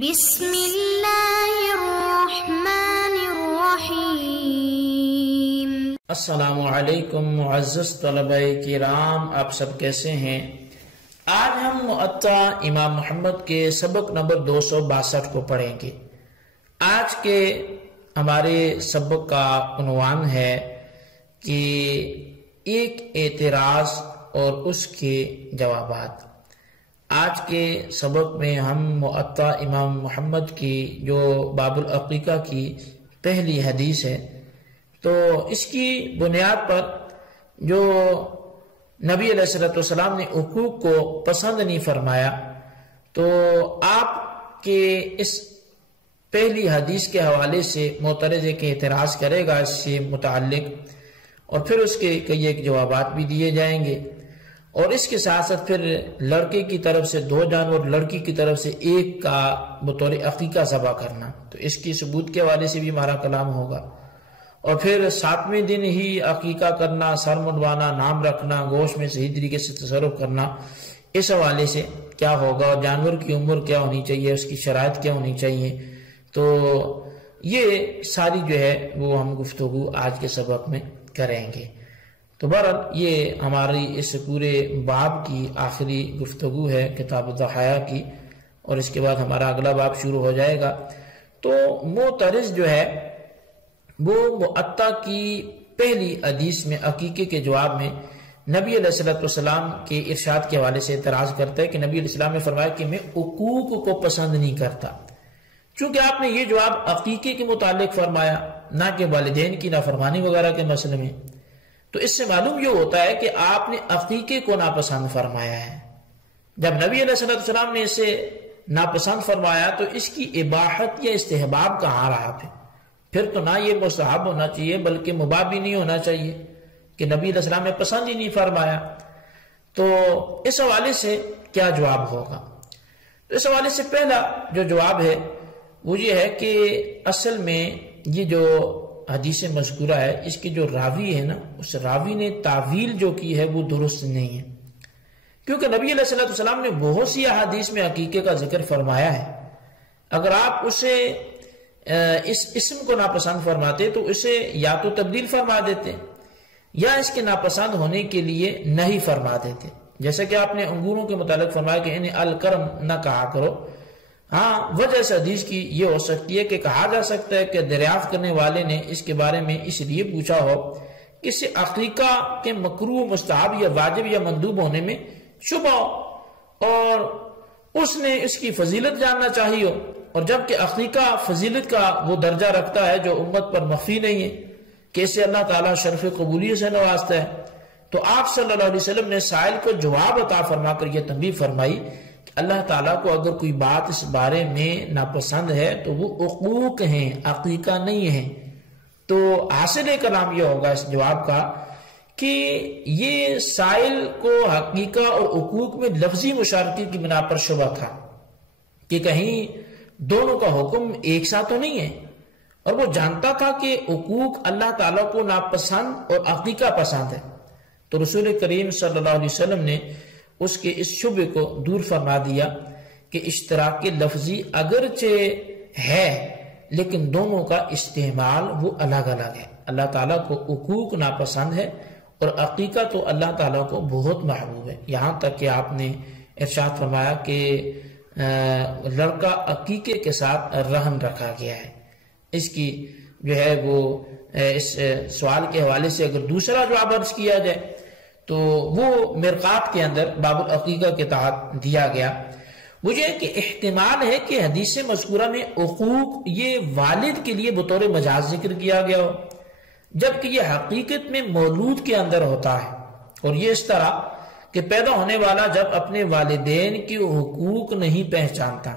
بسم اللہ الرحمن الرحیم۔ السلام علیکم معزز طلبہ کرام، آپ سب کیسے ہیں؟ آج ہم معطا امام محمد کے سبق نمبر 262 کو پڑھیں گے۔ آج کے ہمارے سبق کا عنوان ہے کہ ایک اعتراض اور اس کے جوابات۔ آج کے سبق میں ہم معطا امام محمد کی جو باب العقیقہ کی پہلی حدیث ہے، تو اس کی بنیاد پر جو نبی علیہ السلام نے حقوق کو پسند نہیں فرمایا، تو آپ کے اس پہلی حدیث کے حوالے سے معترض کے اعتراض کرے گا اس سے متعلق، اور پھر اس کے کئی ایک جوابات بھی دیے جائیں گے، اور اس کے ساتھ ساتھ پھر لڑکے کی طرف سے 2 جانور، لڑکی کی طرف سے 1 کا بطور عقیقہ ذبح کرنا، تو اس کی ثبوت کے حوالے سے بھی ہمارا کلام ہوگا، اور پھر 7ویں دن ہی عقیقہ کرنا، سر منڈوانا، نام رکھنا، گوشت میں صحیح طریقے سے تصرف کرنا، اس حوالے سے کیا ہوگا، اور جانور کی عمر کیا ہونی چاہیے، اس کی شرائط کیا ہونی چاہیے، تو یہ ساری جو ہے وہ ہم گفتگو آج کے سبق میں کریں گے۔ تو بہرحال یہ ہماری اس پورے باب کی آخری گفتگو ہے کتاب الضحایا کی، اور اس کے بعد ہمارا اگلا باب شروع ہو جائے گا۔ تو معترض جو ہے وہ معطا کی پہلی حدیث میں عقیقے کے جواب میں نبی علیہ السلام کے ارشاد کے حوالے سے اعتراض کرتا ہے کہ نبی علیہ السلام نے فرمایا کہ میں حقوق کو پسند نہیں کرتا، چونکہ آپ نے یہ جواب عقیقے کے متعلق فرمایا، نہ کہ والدین کی نافرمانی وغیرہ کے مسئلے میں، تو اس سے معلوم یہ ہوتا ہے کہ آپ نے عقیقے کو ناپسند فرمایا ہے۔ جب نبی علیہ السلام نے اسے ناپسند فرمایا تو اس کی اباحت یا استحباب کہاں رہا؟ پھر تو نہ یہ مستحب ہونا چاہیے بلکہ مباح بھی نہیں ہونا چاہیے کہ نبی علیہ السلام نے پسند ہی نہیں فرمایا، تو اس حوالے سے کیا جواب ہوگا؟ اس حوالے سے پہلا جو جواب ہے وہ یہ ہے کہ اصل میں یہ جو حدیث مذکورہ ہے، اس کی جو راوی ہے نا، اس راوی نے تعویل جو کی ہے وہ درست نہیں ہے، کیونکہ نبی علیہ السلام نے بہت سی احادیث میں عقیقے کا ذکر فرمایا ہے۔ اگر آپ اسے اس اسم کو ناپسند فرماتے تو اسے یا تو تبدیل فرما دیتے یا اس کے ناپسند ہونے کے لیے نہیں فرما دیتے، جیسا کہ آپ نے انگوروں کے متعلق فرمایا کہ انہیں الکرم نہ کہا کرو۔ ہاں، وجہ اس حدیث کی یہ ہو سکتی ہے کہ کہا جا سکتا ہے کہ دریافت کرنے والے نے اس کے بارے میں اس لیے پوچھا ہو کہ اسے عقیقہ کے مکروہ، مستحب یا واجب یا مندوب ہونے میں شبہ ہو، اور اس نے اس کی فضیلت جاننا چاہیے ہو، اور جبکہ عقیقہ فضیلت کا وہ درجہ رکھتا ہے جو امت پر مخفی نہیں ہے کہ اسے اللہ تعالیٰ شرف قبولیت سے نوازتا ہے، تو آپ صلی اللہ علیہ وسلم نے سائل کو جواب عطا فرما کر یہ تنبیہ فرمائی کہ اللہ تعالیٰ کو اگر کوئی بات اس بارے میں ناپسند ہے تو وہ حقوق ہیں، عقیقہ نہیں ہے۔ تو حاصل کلام یہ ہوگا اس جواب کا کہ یہ سائل کو حقیقہ اور حقوق میں لفظی مشارکت کی بنا پر شبہ تھا کہ کہیں دونوں کا حکم ایک ساتھ تو نہیں ہے، اور وہ جانتا تھا کہ حقوق اللہ تعالیٰ کو ناپسند اور عقیقہ پسند ہے، تو رسول کریم صلی اللہ علیہ وسلم نے اس کے اس شبہ کو دور فرما دیا کہ اشتراک لفظی اگرچہ ہے لیکن دونوں کا استعمال وہ الگ الگ ہے۔ اللہ تعالیٰ کو حقوق ناپسند ہے اور عقیقہ تو اللہ تعالیٰ کو بہت محبوب ہے، یہاں تک کہ آپ نے ارشاد فرمایا کہ لڑکا عقیقے کے ساتھ رہن رکھا گیا ہے۔ اس کی جو ہے وہ اس سوال کے حوالے سے اگر دوسرا جواب عرض کیا جائے تو وہ مرقات کے اندر باب العقیقہ کے تحت دیا گیا، وہ یہ کہ احتمال ہے کہ حدیث مذکورہ میں حقوق یہ والد کے لیے بطور مجاز ذکر کیا گیا ہو، جبکہ یہ حقیقت میں مولود کے اندر ہوتا ہے، اور یہ اس طرح کہ پیدا ہونے والا جب اپنے والدین کے حقوق نہیں پہچانتا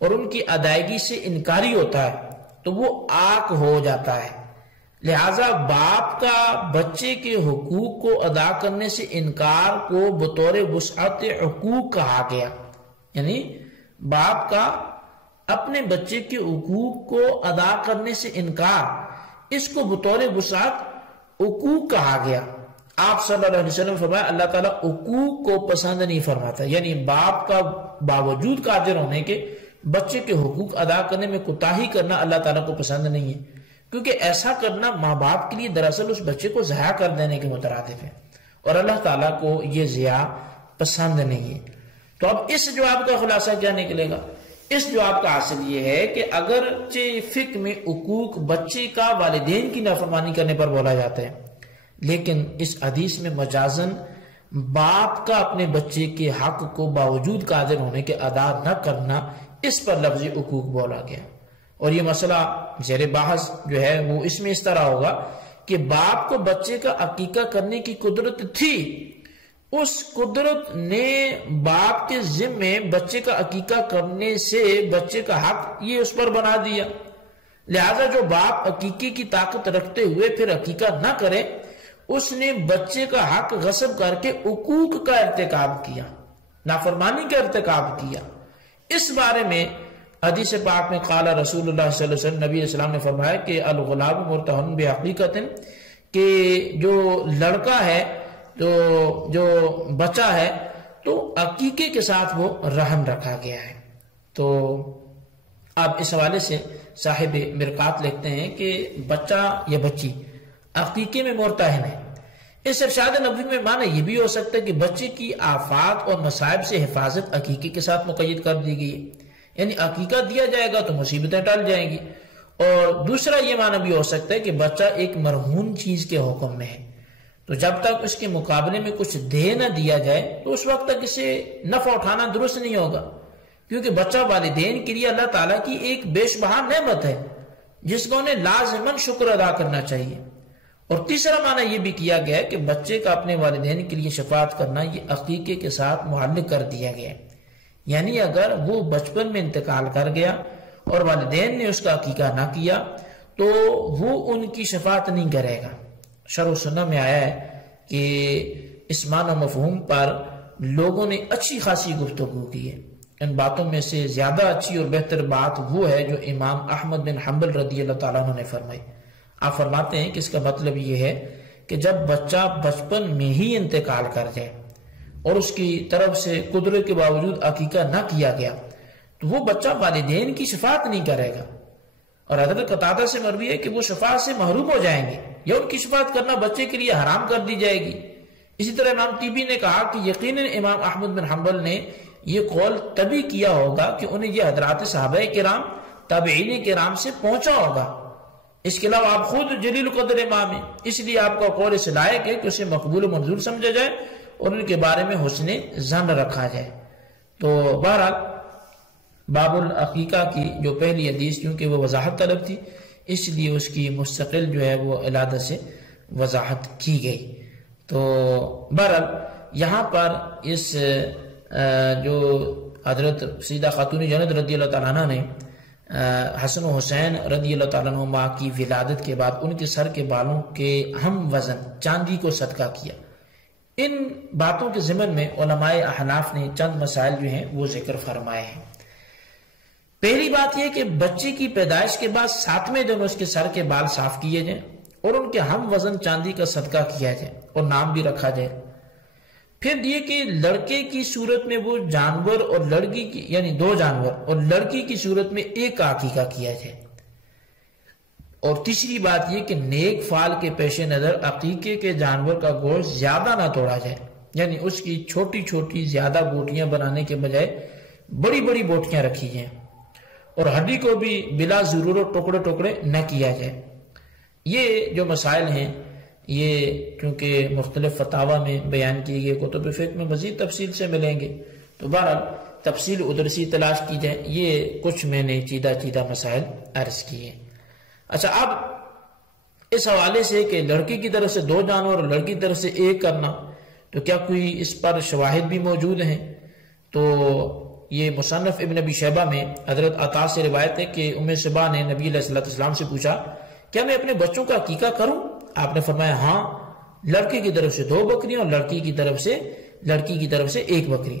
اور ان کی ادائیگی سے انکاری ہوتا ہے تو وہ عاق ہو جاتا ہے، لہذا باپ کا بچے کے حقوق کو ادا کرنے سے انکار کو بطور وسعت حقوق کہا گیا، یعنی باپ کا اپنے بچے کے حقوق کو ادا کرنے سے انکار، اس کو بطور وسعت حقوق کہا گیا۔ آپ صلی اللہ علیہ وسلم فرمایا اللہ تعالیٰ حقوق کو پسند نہیں فرماتا، یعنی باپ کا باوجود قادر ہونے کے بچے کے حقوق ادا کرنے میں کوتاہی کرنا اللہ تعالیٰ کو پسند نہیں ہے، کیونکہ ایسا کرنا ماں باپ کے لیے دراصل اس بچے کو ضیاع کر دینے کے مترادف ہے، اور اللہ تعالیٰ کو یہ ضیاع پسند نہیں ہے۔ تو اب اس جواب کا خلاصہ کیا نکلے گا؟ اس جواب کا حاصل یہ ہے کہ اگرچہ فقہ میں حقوق بچے کا والدین کی نافرمانی کرنے پر بولا جاتا ہے، لیکن اس حدیث میں مجازن باپ کا اپنے بچے کے حق کو باوجود قادر ہونے کے ادا نہ کرنا، اس پر لفظی حقوق بولا گیا۔ اور یہ مسئلہ زیر بحث جو ہے وہ اس میں اس طرح ہوگا کہ باپ کو بچے کا عقیقہ کرنے کی قدرت تھی، اس قدرت نے باپ کے ذمے بچے کا عقیقہ کرنے سے بچے کا حق یہ اس پر بنا دیا، لہذا جو باپ عقیقے کی طاقت رکھتے ہوئے پھر عقیقہ نہ کرے، اس نے بچے کا حق غصب کر کے حقوق کا ارتکاب کیا، نافرمانی کا ارتکاب کیا۔ اس بارے میں حدیث پاک میں قال رسول اللہ صلی اللہ علیہ وسلم، نبی علیہ السلام نے فرمایا کہ الغلام مرتہن بعقیقۃ، کہ جو لڑکا ہے، جو بچہ ہے، تو عقیقے کے ساتھ وہ رحم رکھا گیا ہے۔ تو اب اس حوالے سے صاحب مرقات لکھتے ہیں کہ بچہ یا بچی عقیقے میں مرتہن ہے۔ اس ارشاد نبوی میں معنی یہ بھی ہو سکتا ہے کہ بچے کی آفات اور مصائب سے حفاظت عقیقے کے ساتھ مقید کر دی گئی ہے، یعنی عقیقہ دیا جائے گا تو مصیبتیں ٹل جائیں گی۔ اور دوسرا یہ معنی بھی ہو سکتا ہے کہ بچہ ایک مرہون چیز کے حکم میں ہے، تو جب تک اس کے مقابلے میں کچھ دے نہ دیا جائے تو اس وقت تک اسے نفع اٹھانا درست نہیں ہوگا، کیونکہ بچہ والدین کے لیے اللہ تعالیٰ کی ایک بیش بہا نعمت ہے جس کو انہیں لازماً شکر ادا کرنا چاہیے۔ اور تیسرا معنی یہ بھی کیا گیا ہے کہ بچے کا اپنے والدین کے لیے شفاعت کرنا یہ عقیقے کے ساتھ معلق کر دیا گیا ہے، یعنی اگر وہ بچپن میں انتقال کر گیا اور والدین نے اس کا عقیقہ نہ کیا تو وہ ان کی شفاعت نہیں کرے گا۔ شرح سنہ میں آیا ہے کہ اس معنی و مفہوم پر لوگوں نے اچھی خاصی گفتگو کی ہے۔ ان باتوں میں سے زیادہ اچھی اور بہتر بات وہ ہے جو امام احمد بن حنبل رضی اللہ تعالیٰ عنہ نے فرمائی۔ آپ فرماتے ہیں کہ اس کا مطلب یہ ہے کہ جب بچہ بچپن میں ہی انتقال کر جائے اور اس کی طرف سے قدرت کے باوجود عقیقہ نہ کیا گیا تو وہ بچہ والدین کی شفاعت نہیں کرے گا، اور حضرت قتادہ سے مروی ہے کہ وہ شفاعت سے محروم ہو جائیں گے یا ان کی شفاعت کرنا بچے کے لیے حرام کر دی جائے گی۔ اسی طرح امام طیبی نے کہا کہ یقیناً امام احمد بن حنبل نے یہ قول تبھی کیا ہوگا کہ انہیں یہ حضرات صحابہ کرام تابعین کرام سے پہنچا ہوگا، اس کے علاوہ آپ خود جلیل القدر امام ہیں، اس لیے آپ کا قول اس لائق ہے کہ اسے مقبول و منظور سمجھا جائے اور ان کے بارے میں حسن ظن رکھا جائے۔ تو بہرحال باب العقیقہ کی جو پہلی حدیث کیونکہ وہ وضاحت طلب تھی اس لیے اس کی مستقل جو ہے وہ علادہ سے وضاحت کی گئی۔ تو بہرحال یہاں پر اس جو حضرت سیدہ خاتون جنت رضی اللہ تعالیٰ عنہ نے حسن و حسین رضی اللہ تعالیٰ عنہ کی ولادت کے بعد ان کے سر کے بالوں کے ہم وزن چاندی کو صدقہ کیا، ان باتوں کے ضمن میں علماء احناف نے چند مسائل جو ہیں وہ ذکر فرمائے ہیں۔ پہلی بات یہ کہ بچے کی پیدائش کے بعد 7ویں دن اس کے سر کے بال صاف کیے جائیں اور ان کے ہم وزن چاندی کا صدقہ کیا جائے اور نام بھی رکھا جائے۔ پھر یہ کہ لڑکے کی صورت میں وہ جانور اور لڑکی کی یعنی 2 جانور اور لڑکی کی صورت میں 1 عقیقہ کیا جائے۔ اور تیسری بات یہ کہ نیک فال کے پیش نظر عقیقے کے جانور کا گوشت زیادہ نہ توڑا جائے، یعنی اس کی چھوٹی چھوٹی زیادہ بوٹیاں بنانے کے بجائے بڑی بڑی بوٹیاں رکھی جائیں، اور ہڈی کو بھی بلا ضرورت ٹکڑے ٹکڑے نہ کیا جائے۔ یہ جو مسائل ہیں یہ چونکہ مختلف فتاوی میں بیان کیے گئے، کتب فقہ میں مزید تفصیل سے ملیں گے، تو بہرحال تفصیل ادھر سے تلاش کی جائے۔ یہ کچھ میں نے چیدہ مسائل عرض کیے۔ اچھا، اب اس حوالے سے کہ لڑکی کی طرف سے 2 جانور اور لڑکی کی طرف سے 1 کرنا، تو کیا کوئی اس پر شواہد بھی موجود ہیں؟ تو یہ مصنف ابن ابی شیبہ میں حضرت عطا سے روایت ہے کہ ام سبا نے نبی علیہ السلام سے پوچھا کیا میں اپنے بچوں کا عقیقہ کروں؟ آپ نے فرمایا ہاں، لڑکے کی طرف سے 2 بکریاں اور لڑکی کی طرف سے 1 بکری۔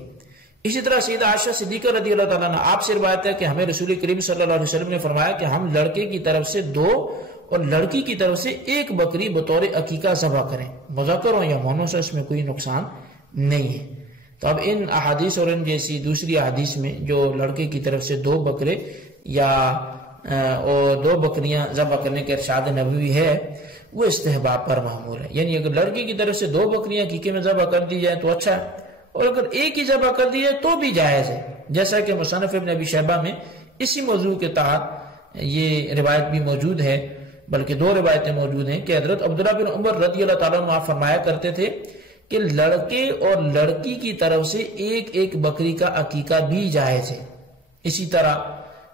اسی طرح سیدہ عائشہ صدیقہ رضی اللہ تعالیٰ عنہ آپ سے روایت ہے کہ ہمیں رسول کریم صلی اللہ علیہ وسلم نے فرمایا کہ ہم لڑکے کی طرف سے 2 اور لڑکی کی طرف سے 1 بکری بطور عقیقہ ذبح کریں، مذکر ہو یا مؤنث اس میں کوئی نقصان نہیں ہے۔ تو اب ان احادیث اور ان جیسی دوسری احادیث میں جو لڑکے کی طرف سے 2 بکرے یا اور 2 بکریاں ذبح کرنے کے ارشاد نبوی ہے وہ استحباب پر معمول ہے، یعنی اگر لڑکی کی طرف سے 2 بکریاں عقیقے میں ذبح کر دی جائیں تو اچھا ہے، اور اگر ایک ہی ذبح کر دی جائے تو بھی جائز ہے، جیسا کہ مصنف ابن ابی شیبہ میں اسی موضوع کے تحت یہ روایت بھی موجود ہے، بلکہ 2 روایتیں موجود ہیں کہ حضرت عبداللہ بن عمر رضی اللہ تعالیٰ عنہ فرمایا کرتے تھے کہ لڑکے اور لڑکی کی طرف سے ایک بکری کا عقیقہ بھی جائز ہے۔ اسی طرح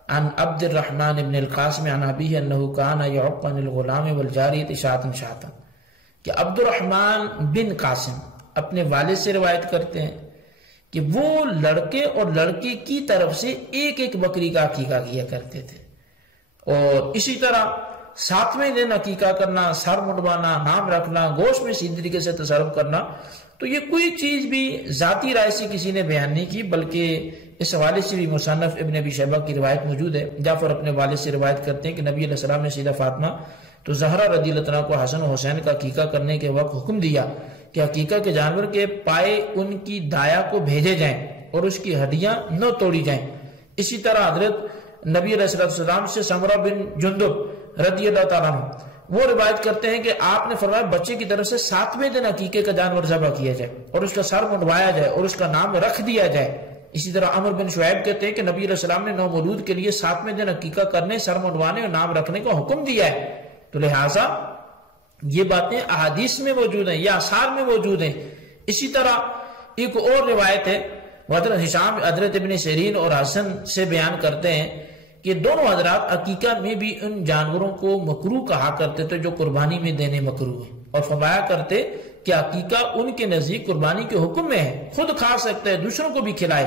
عن عبد الرحمن بن القاسم عن ابیہ انہ کان یعق عن الغلام والجاریۃ شاۃ شاۃ، کہ عبد الرحمن بن قاسم اپنے والد سے روایت کرتے ہیں کہ وہ لڑکے اور لڑکی کی طرف سے ایک بکری کا عقیقہ کیا کرتے تھے، اور اسی طرح 7ویں دن عقیقہ کرنا، سر منڈوانا، نام رکھنا، گوشت میں اسی طریقے سے تصرف کرنا، تو یہ کوئی چیز بھی ذاتی رائے سے کسی نے بیان نہیں کی، بلکہ اس حوالے سے بھی مصنف ابن ابی شیبہ کی روایت موجود ہے۔ جعفر اپنے والد سے روایت کرتے ہیں کہ نبی علیہ السلام نے سیدہ فاطمہ تو زہرا رضی اللہ عنہا کو حسن و حسین کا عقیقہ کرنے کے وقت حکم دیا کہ عقیقہ کے جانور کے پائے ان کی دایا کو بھیجے جائیں اور اس کی ہڈیاں نہ توڑی جائیں۔ اسی طرح حضرت نبی علیہ السلام سے سمرہ بن جندب رضی اللہ تعالیٰ عنہ وہ روایت کرتے ہیں کہ آپ نے فرمایا بچے کی طرف سے 7ویں دن عقیقے کا جانور ذبح کیا جائے اور اس کا سر منڈوایا جائے اور اس کا نام رکھ دیا جائے۔ اسی طرح عمر بن شعیب کہتے ہیں کہ نبی علیہ السلام نے نومولود کے لیے 7ویں دن عقیقہ کرنے، سر منڈوانے اور نام رکھنے کا حکم دیا ہے۔ تو لہٰذا یہ باتیں احادیث میں موجود ہیں یا آثار میں موجود ہیں۔ اسی طرح ایک اور روایت ہے، حضرت ہشام حضرت ابن سیرین اور حسن سے بیان کرتے ہیں کہ دونوں حضرات عقیقہ میں بھی ان جانوروں کو مکروہ کہا کرتے تھے جو قربانی میں دینے مکروہ ہیں، اور فرمایا کرتے کہ عقیقہ ان کے نزدیک قربانی کے حکم میں ہے، خود کھا سکتے ہیں، دوسروں کو بھی کھلائے۔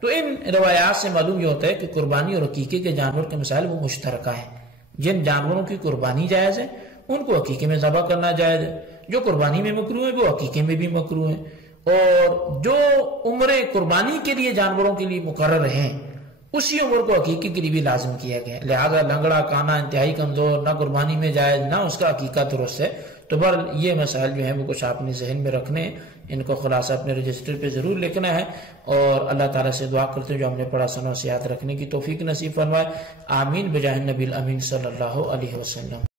تو ان روایات سے معلوم یہ ہوتا ہے کہ قربانی اور عقیقے کے جانور کے مسائل وہ مشترکہ ہیں۔ جن جانوروں کی قربانی جائز ہے ان کو عقیقے میں ذبح کرنا جائز ہے، جو قربانی میں مکروہ ہے وہ عقیقے میں بھی مکروہ ہے، اور جو عمرے قربانی کے لیے جانوروں کے لیے مقرر ہیں اسی عمر کو عقیقے کے لیے بھی لازم کیا گیا ہے۔ لہذا لنگڑا کانا انتہائی کمزور، نہ قربانی میں جائز نہ اس کا عقیقہ درست ہے۔ تو بہرحال یہ مسائل جو ہیں وہ کچھ آپ نے ذہن میں رکھنے ہیں، ان کو خلاصہ اپنے رجسٹر پہ ضرور لکھنا ہے، اور اللہ تعالیٰ سے دعا کرتے ہیں جو ہم نے پڑھا سنا سے یاد رکھنے کی توفیق نصیب فرمائے۔ آمین بجاہ النبی الامین صلی اللہ علیہ وسلم۔